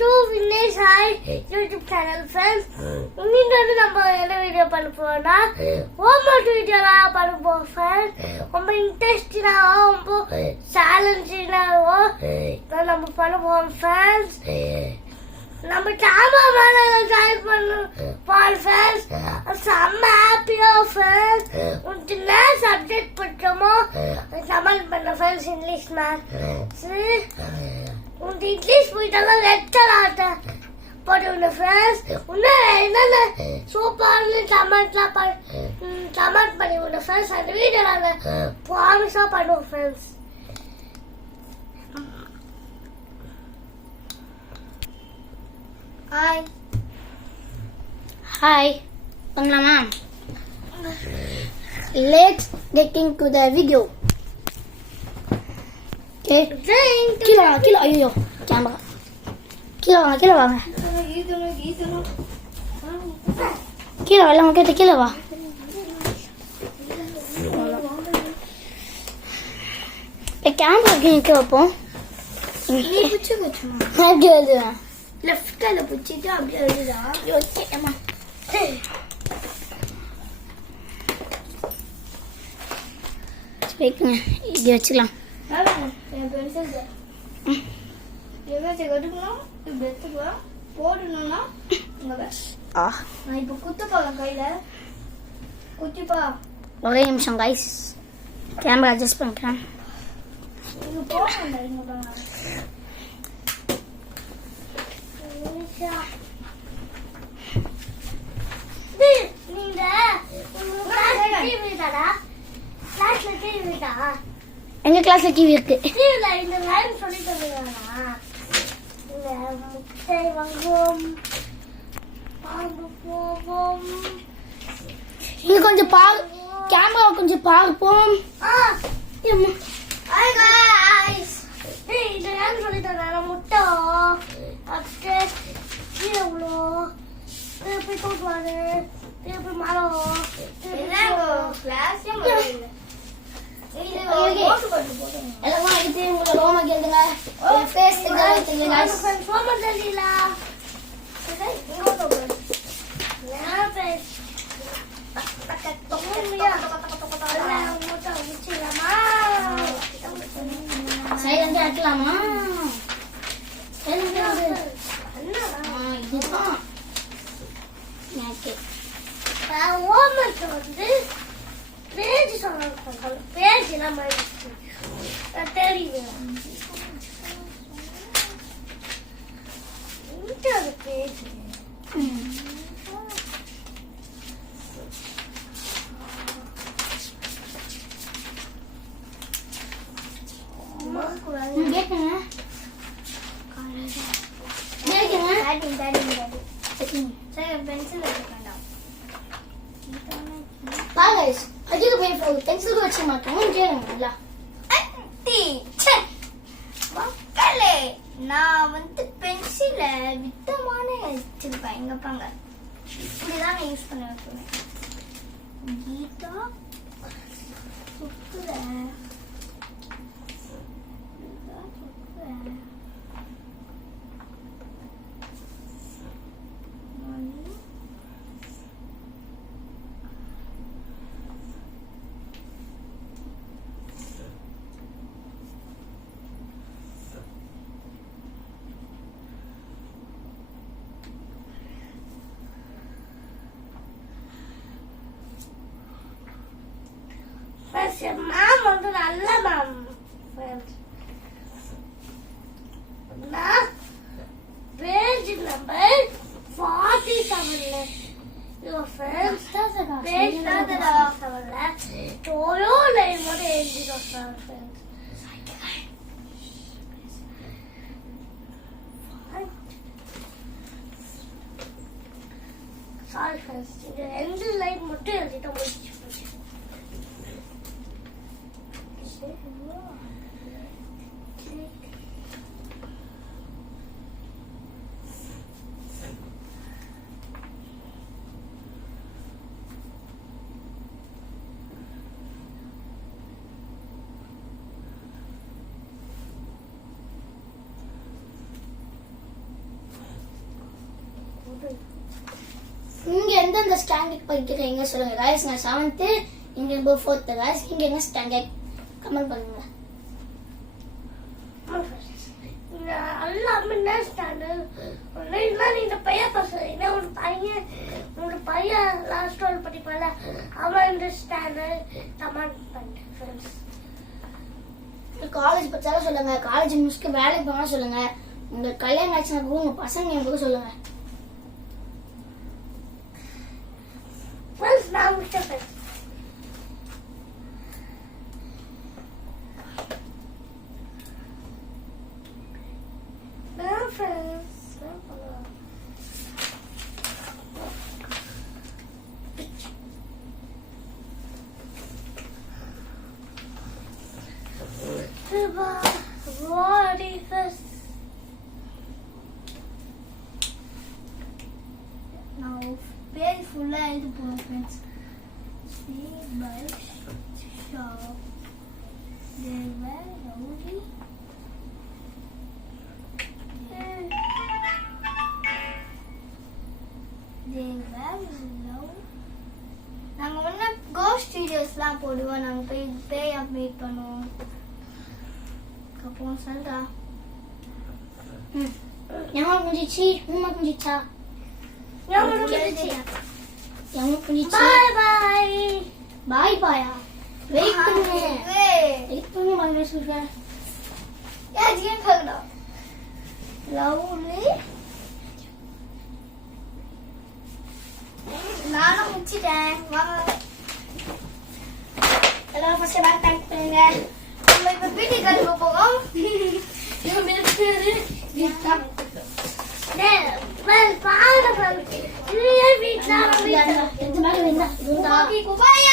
to Vinesh Hi YouTube channel friends. இன்னைக்கு வந்து நம்ம என்ன வீடியோ பண்ண போறோம்னா ஹோம்வொர்க் வீடியோல பண்ண போறோம் friends. ரொம்ப இன்ட்ரஸ்டிங்கா ரொம்ப சேலஞ்சிங்கா நம்ம பண்ண போறோம் friends. நம்ம சாமா மேல ஜாயின் பண்ண போறோம் friends. செம்ம ஹாப்பியா friends. உங்களுக்கு என்ன சப்ஜெக்ட் பிடிக்குமோ கமெண்ட் பண்ண friends இங்கிலீஷ் மேத்ஸ். உங்க இங்கிலீஷ் போயிட்டாலும் லெட்டர் ஆட்ட போட்டு ஃப்ரெண்ட்ஸ் இன்னும் என்னென்ன சூப்பர்னு கமெண்ட் பண்ணி விட ஃப்ரெண்ட்ஸ் அந்த வீடியோ நாங்கள் ப்ராமிஸாக பண்ணுவோம் ஃப்ரெண்ட்ஸ். ஹாய் ஹாய் பண்ணலாமா? Let's get into the video. Okay. கீழே ஐயோ கேமரா கீழே வாங்க கீழே வரலாம் கேட்ட கீழே வா. கேமரா கீழே வைப்போம். அப்படி எழுதுவேன் லெஃப்ட் கையில் பிடிச்சிட்டு அப்படியே எழுதுதா? ஓகேம்மா. வைக்குங்க இது வச்சுக்கலாம். போடணும்னா இப்போ குத்துப்பாங்க கையில குத்திப்பா. ஒரே நிமிஷம் கைஸ் கேமரா அட்ஜஸ்ட் பண்ணிக்கிறேன். எங்க கிளாஸ்ல டிவி இருக்கு. இந்த லைன் சொல்லி தருவாங்களா? இந்த முட்டை வாங்குவோம் பாம்பு போவோம். இங்க கொஞ்சம் பாரு கேமரா கொஞ்சம் பார்ப்போம். இந்த லைன் சொல்லி தருவாங்க. முட்டை அப்படியே கீழே விழோ திருப்பி தூக்குவாரு திருப்பி மரம் ஆக்கலாமா? வந்து பேஜ் சொன்னாங்க. பேஜ் நம்ம தெரியும் பேஜ் பென்சில் வச்சுக்கண்டாம். பென்சில் வச்சு மாட்டோம் கேளுங்க. மக்களே நான் வந்து பென்சில வித்தமான வச்சிருப்பேன். எங்க பாங்க இப்படிதான் யூஸ் பண்ண வைப்பேன். கீதா சுத்துற மேம் வந்து நல்ல மேம். பேஜ் நம்பர் 47 பேஜ் டோயோ லைன் மட்டும் எழுதிட்டோம் ஃப்ரெண்ட்ஸ். சாரி ஃப்ரெண்ட்ஸ் இந்த 2 லைன் மட்டும் எழுதிட்டோம். முடிச்சு இங்க எந்தெந்த ஸ்டாண்டர்ட் படிக்கிறீங்க சொல்லுங்க guys. நான் 7th, இங்க 4th guys. இங்க என்ன ஸ்டாண்டர்ட் கமெண்ட் பண்ணுங்க. எல்லாமே என்ன ஸ்டாண்டர்ட் இந்த பையன் பசங்க ஒரு பையன் லாஸ்ட் ரோல் படிப்பால அவன் இந்த ஸ்டாண்டர்ட் கமெண்ட் பண்ணுங்க ஃப்ரெண்ட்ஸ். காலேஜ் பச்சாலும் சொல்லுங்க. காலேஜ் முடிச்சுட்டு வேலைக்கு போனா சொல்லுங்க. உங்க கல்யாணம் ஆச்சுன்னா கூட உங்க பசங்க எனக்கு சொல்லுங்க. ஃப்ரெண்ட்ஸ் நான் முடிச்சேன். What is this? Now very full and friends. See by shop. They were rowdy. They were low. நாங்க ஒண்ணு கோஸ்ட் வீடியோஸ்லாம் போடுவோம். நாங்க போய் பேய் அப்டேட் பண்ணுவோம். கப்போம் சொல்றா. ஞாபகம் முடிஞ்சிச்சு. உண்மை முடிஞ்சிச்சா? ஞாபகம் முடிஞ்சிச்சு. ஞாபகம் முடிஞ்சிச்சு. Bye bye. பாய் பாயா. வெயிட் பண்ணுங்க. வெயிட் பண்ணுங்க பாய் சொல்றேன். யார் ஏன் கங்கடா? லவ்லி. நானும் முடிச்சிட்டேன். வாங்க. எல்லாரும் ஃபர்ஸ்ட் பேக் பேக் பண்ணுங்க. நம்ம இப்ப வீடியோ கால்ல போவோம். இது பேரு வீட்டா. பாருங்க. இது வீட்டா. இந்த மாதிரி வேண்டாம். கோபாயா